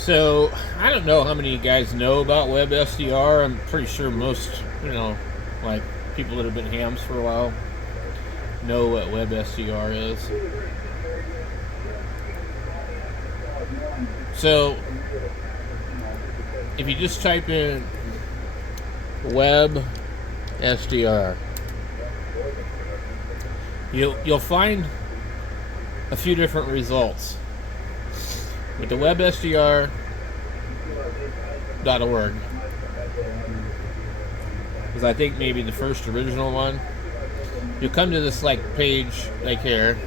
So, I don't know how many of you guys know about websdr. I'm pretty sure most, like people that have been hams for a while know what websdr is. So, if you just type in websdr, you'll find a few different results. With the websdr.org, because I think maybe the first original one, you'll come to this like page like here.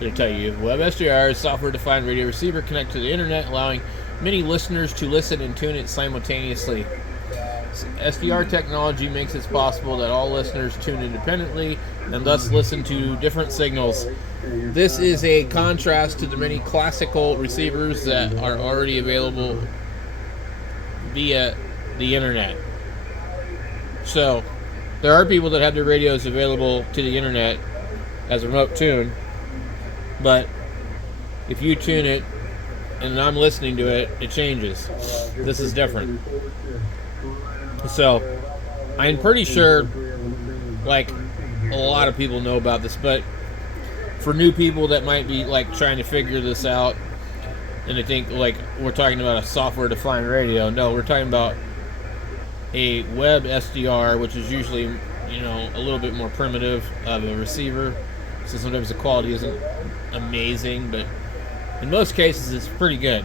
It'll tell you WebSDR is software-defined radio receiver connected to the internet, allowing many listeners to listen and tune it simultaneously. SDR technology makes it possible that all listeners tune independently and thus listen to different signals. This is a contrast to the many classical receivers that are already available via the internet. So, there are people that have their radios available to the internet as a remote tune, but if you tune it and I'm listening to it, it changes. This is different. So, I'm pretty sure, like, a lot of people know about this, but for new people that might be, like, trying to figure this out, and I think, like, we're talking about a software-defined radio. No, we're talking about a web SDR, which is usually, a little bit more primitive of a receiver. So sometimes the quality isn't amazing, but in most cases, it's pretty good.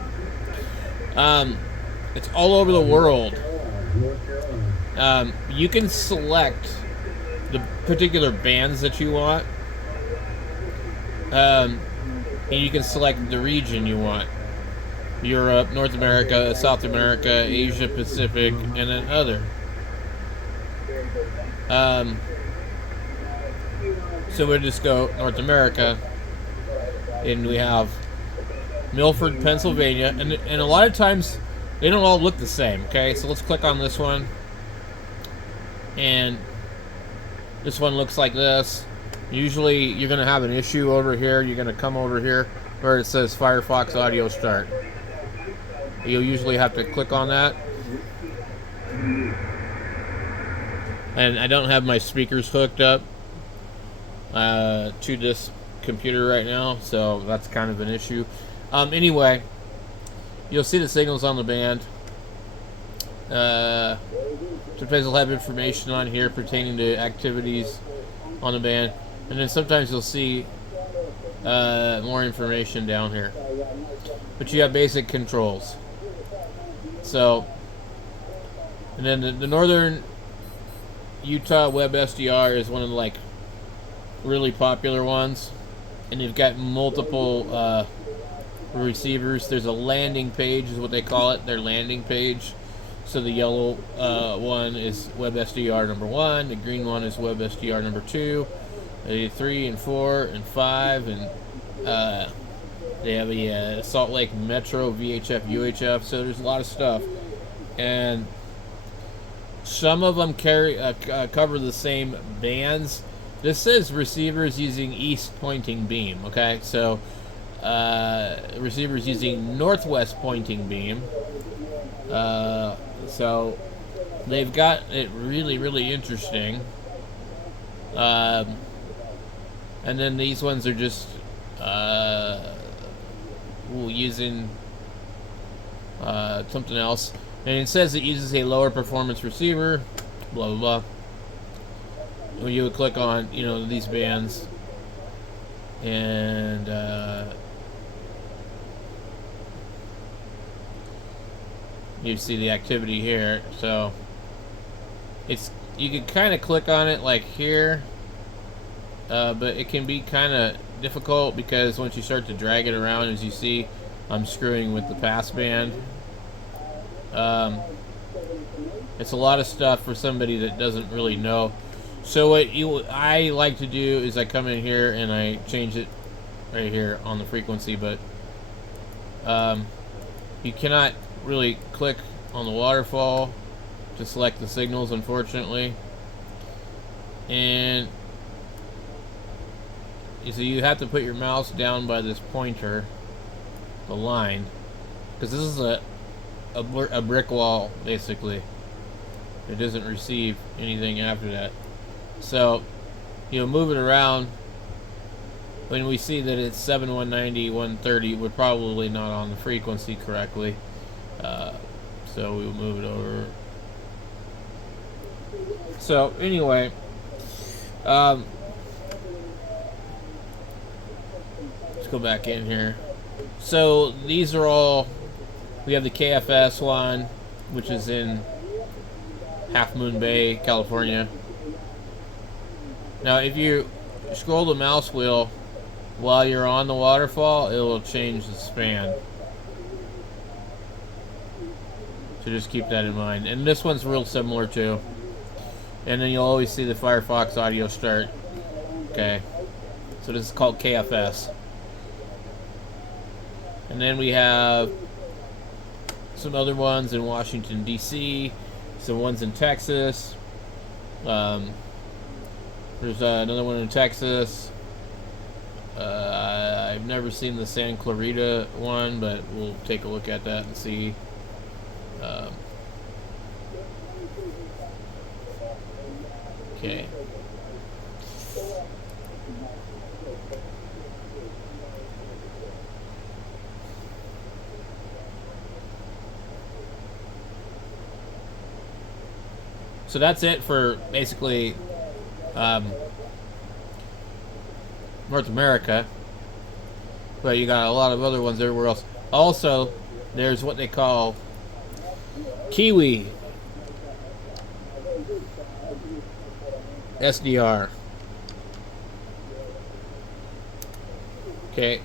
It's all over the world. You can select the particular bands that you want, and you can select the region you want. Europe, North America, South America, Asia Pacific, and then other. So we'll just go North America, and we have Milford, Pennsylvania, and a lot of times they don't all look the same. Okay, so let's click on this one, and this one looks like this. Usually you're going to have an issue over here. You're going to come over here where it says Firefox Audio Start. You'll usually have to click on that. And I don't have my speakers hooked up to this computer right now, so that's kind of an issue. Anyway, you'll see the signals on the band. Sometimes they'll have information on here pertaining to activities on the band, and then sometimes you'll see more information down here. But you have basic controls. So, and then the Northern Utah Web SDR is one of the really popular ones, and you've got multiple receivers. There's a landing page, is what they call it, their landing page. So the yellow one is WebSDR number 1, the green one is WebSDR number 2, 3 and 4 and 5, and they have a Salt Lake Metro, VHF, UHF, so there's a lot of stuff. And some of them cover the same bands. This says receivers using east pointing beam, okay? So receivers using northwest pointing beam. So they've got it really, really interesting. And then these ones are just using something else. And it says it uses a lower performance receiver, blah, blah, blah. When you would click on, these bands, and you see the activity here. So you can kind of click on it like here, but it can be kind of difficult because once you start to drag it around, as you see, I'm screwing with the passband. It's a lot of stuff for somebody that doesn't really know. So what I like to do is I come in here and I change it right here on the frequency, but you cannot really click on the waterfall to select the signals, unfortunately. And so you have to put your mouse down by this pointer, the line, because this is a brick wall basically. It doesn't receive anything after that. So you'll move it around. When we see that it's 7190, 130, we're probably not on the frequency correctly. So we'll move it over. So anyway, let's go back in here. So these are all, we have the KFS one, which is in Half Moon Bay, California. Now if you scroll the mouse wheel while you're on the waterfall, it will change the span. So just keep that in mind. And this one's real similar too. And then you'll always see the Firefox audio start. Okay. So this is called KFS. And then we have some other ones in Washington, D.C., some ones in Texas. There's another one in Texas. I've never seen the San Clarita one, but we'll take a look at that and see. Okay. So that's it for basically North America, but you got a lot of other ones everywhere else. Also, there's what they call Kiwi SDR. Okay,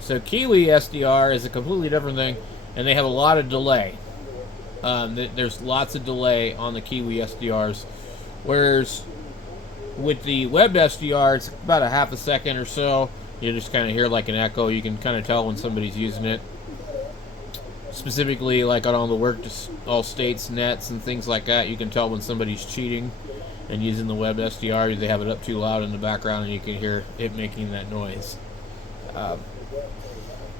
so Kiwi SDR is a completely different thing, and they have a lot of delay. There's lots of delay on the Kiwi SDRs, whereas with the web SDR, it's about a half a second or so. You just kind of hear like an echo. You can kind of tell when somebody's using it. Specifically, like on all the work to all states nets and things like that, you can tell when somebody's cheating and using the web SDR. They have it up too loud in the background, and you can hear it making that noise.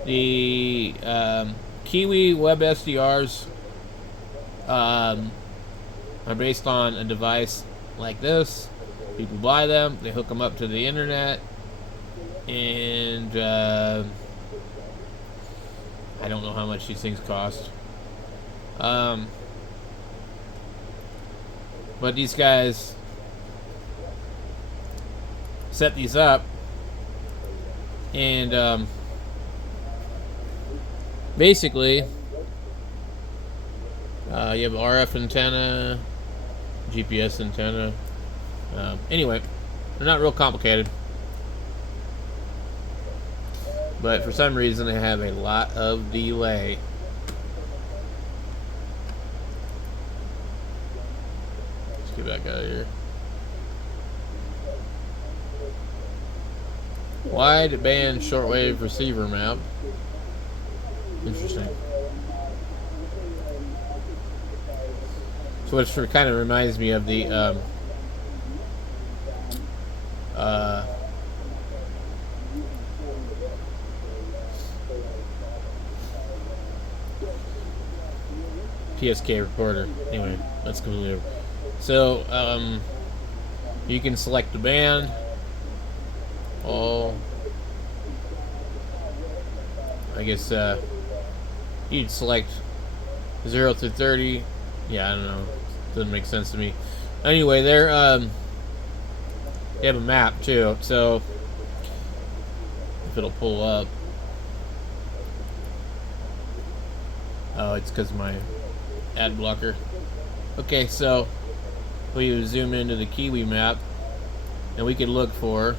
The Kiwi web SDRs are based on a device like this. People buy them, they hook them up to the internet, and I don't know how much these things cost. But these guys set these up, and basically you have RF antenna, GPS antenna. Anyway, they're not real complicated, but for some reason they have a lot of delay. Let's get back out of here. Wideband shortwave receiver map. Interesting. So it kind of reminds me of the PSK recorder. Anyway, that's completely over. So you can select the band. I guess you'd select 0 through 30. Yeah, I don't know. Doesn't make sense to me. Anyway, they have a map too, so if it'll pull up. Oh, it's because of my ad blocker. Okay, so we zoom into the Kiwi map, and we could look for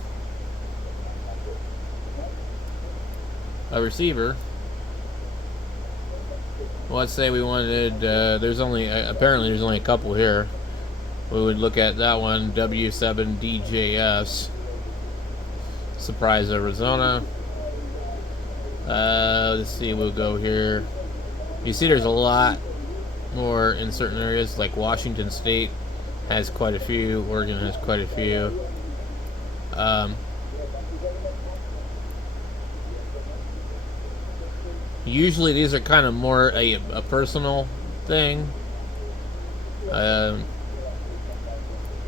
a receiver. Well, let's say we wanted, there's only, apparently there's only a couple here. We would look at that one, W7DJS, Surprise, Arizona. Let's see, we'll go here. You see there's a lot more in certain areas, like Washington State has quite a few, Oregon has quite a few. Usually these are kind of more a personal thing.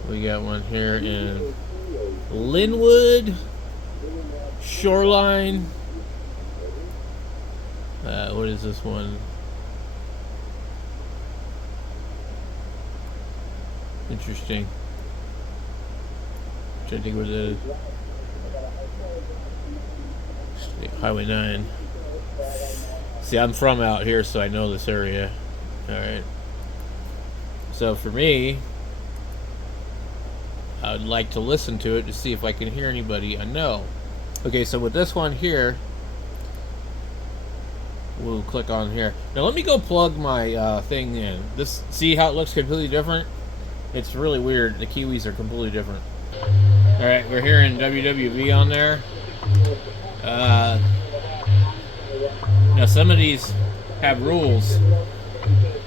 We got one here in Linwood, Shoreline. What is this one? Interesting. I'm trying to think what it is. Highway 9. See, I'm from out here, so I know this area. Alright. So for me, I would like to listen to it to see if I can hear anybody I know. Okay, so with this one here, we'll click on here. Now let me go plug my thing in. This, see how it looks completely different? It's really weird. The Kiwis are completely different. Alright, we're hearing WWV on there. Now some of these have rules.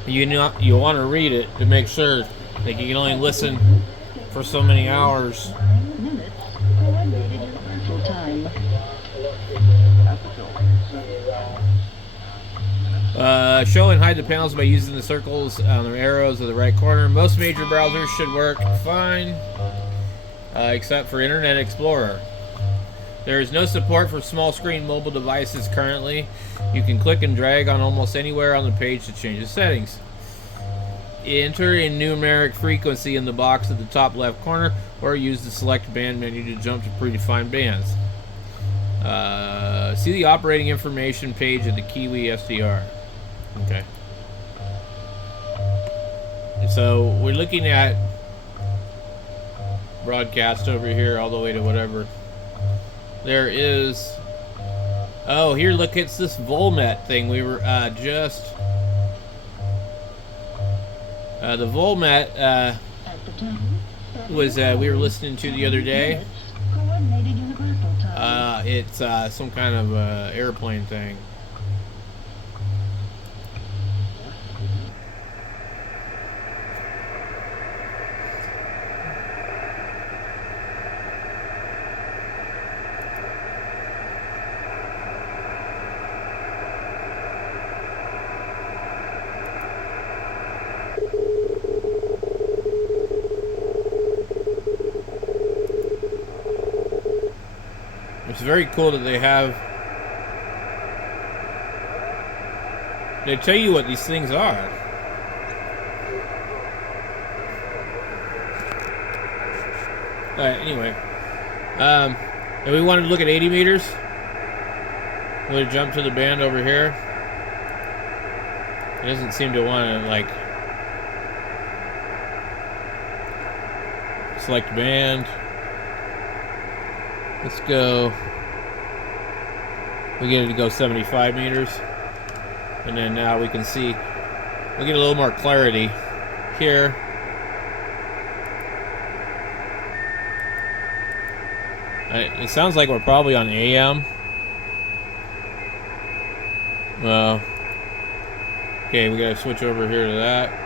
You want to read it to make sure that you can only listen for so many hours. Show and hide the panels by using the circles on the arrows of the right corner. Most major browsers should work fine, except for Internet Explorer. There is no support for small screen mobile devices currently. You can click and drag on almost anywhere on the page to change the settings. Enter a numeric frequency in the box at the top left corner, or use the select band menu to jump to predefined bands. See the operating information page of the Kiwi SDR. Okay. So we're looking at broadcast over here all the way to whatever. There is... Oh, here, look, it's this Volmet thing. We were just... the Volmet was we were listening to the other day. It's some kind of airplane thing. It's very cool that they have... They tell you what these things are. Alright, anyway. And we wanted to look at 80 meters. We're going to jump to the band over here. It doesn't seem to want to, like... Select band. Let's go. We get it to go 75 meters. And then now we can see, we'll get a little more clarity here. It sounds like we're probably on AM. Well, okay, we gotta switch over here to that.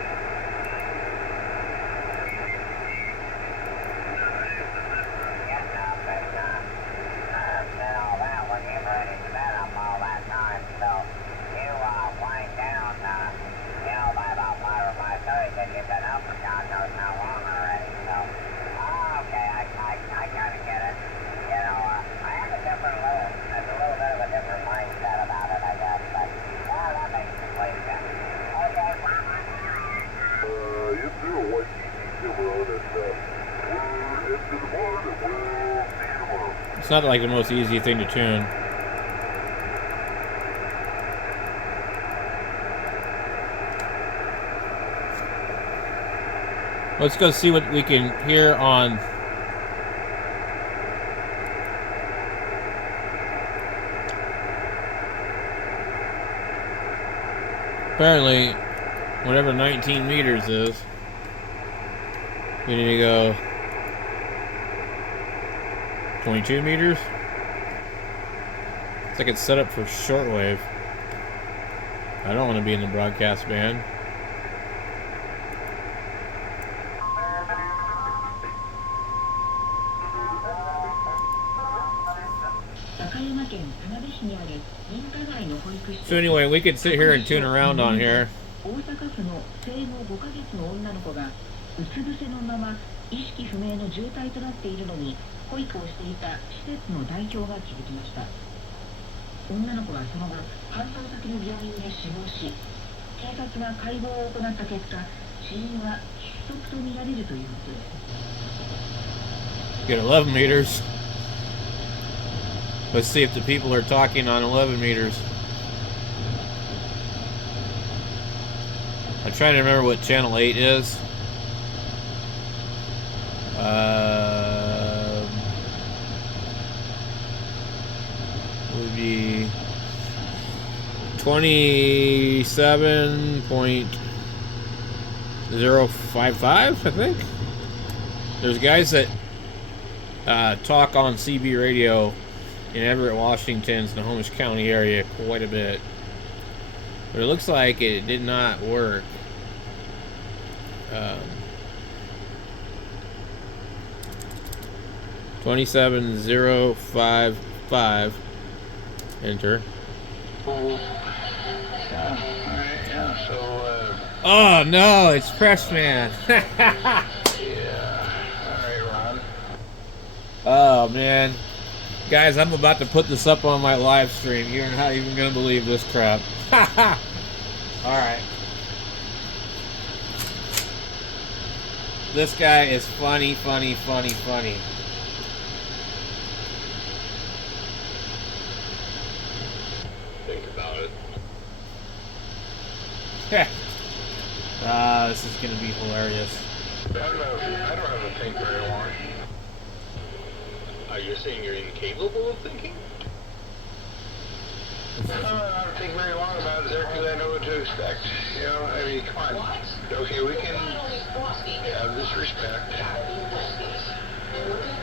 It's not like the most easy thing to tune. Let's go see what we can hear on... Apparently, whatever 19 meters is, we need to go 22 meters? It's like it's set up for shortwave. I don't want to be in the broadcast band. So anyway, we could sit here and tune around on here. 大阪府の生後5ヶ月の女の子がうつ伏せのまま意識不明の重体となっているのに保育をしていた施設の代表が気づきました。女の子はその後搬送先の病院で死亡し、警察が解剖を行った結果、死因は窒息とみられるということです。Get 11 meters. Let's see if the people are talking on 11 meters. I'm trying to remember what channel 8 is. Would be 27.055, I think. There's guys that talk on CB radio in Everett, Washington, Snohomish County area quite a bit. But it looks like it did not work. 27.055. Enter. Oh no, it's Pressman. Yeah. Alright, Ron. Oh man. Guys, I'm about to put this up on my live stream. You're not even gonna believe this crap. Alright. This guy is funny. Think about it. This is gonna be hilarious. I don't have to think very long. Are you saying you're incapable of thinking? I don't have to think very long about it there because I know what to expect. You know, I mean, come on. Okay, we can have this respect.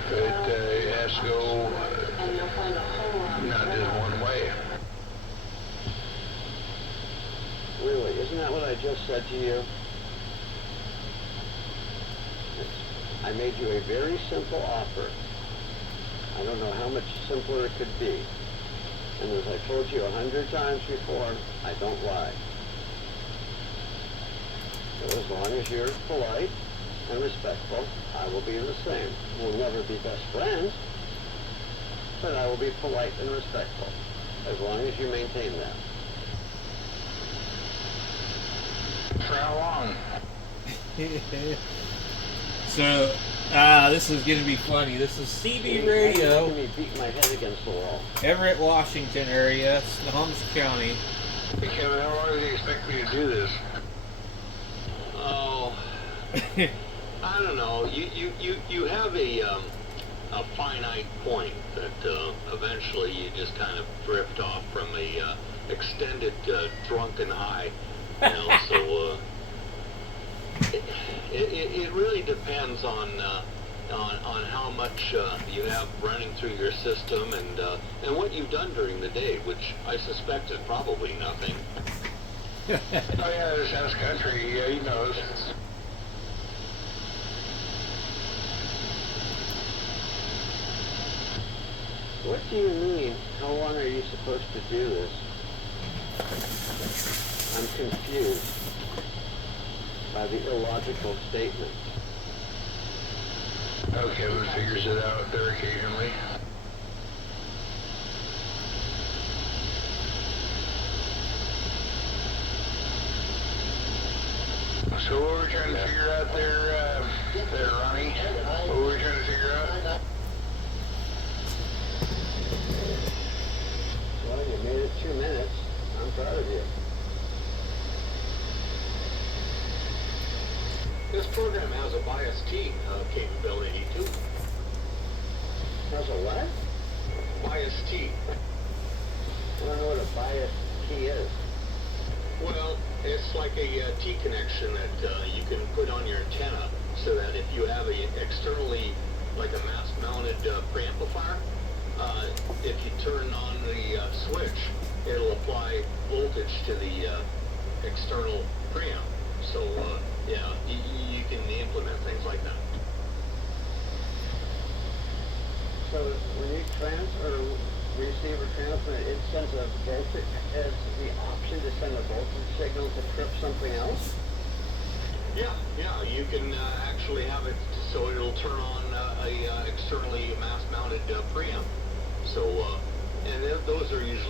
But it has to go not just one way. Really, isn't that what I just said to you? I made you a very simple offer. I don't know how much simpler it could be. And as I told you 100 times before, I don't lie. So as long as you're polite and respectful, I will be the same. We'll never be best friends, but I will be polite and respectful, as long as you maintain that. For how long? So, this is gonna be funny. This is CB Radio. Me beat my head against the wall. Everett, Washington area, Snohomish County. Hey, Kevin, how long do you expect me to do this? Oh, I don't know. You have a finite point that eventually you just kind of drift off from a extended drunken high. You know, so it really depends on how much you have running through your system and what you've done during the day, which I suspect is probably nothing. Oh yeah, this house country, yeah, he knows. What do you mean? How long are you supposed to do this? I'm confused by the illogical statement. Oh, Kevin figures it out there occasionally. So what were we trying to figure out there, Ronnie? What were we trying to figure out? Well, you made it 2 minutes. I'm proud of you. This program has a bias T capability too. How's a what? Bias T. I don't know what a bias key is. Well, it's like a T connection that you can put on your antenna so that if you have a externally, like a mass-mounted preamplifier, if you turn on the switch, it'll apply voltage to the external preamp. So, yeah, you can implement things like that. So when you receiver transmit, it sends a voltage, has the option to send a voltage signal to trip something else? Yeah, you can actually have it so it'll turn on a externally mass-mounted preamp. So, and those are usually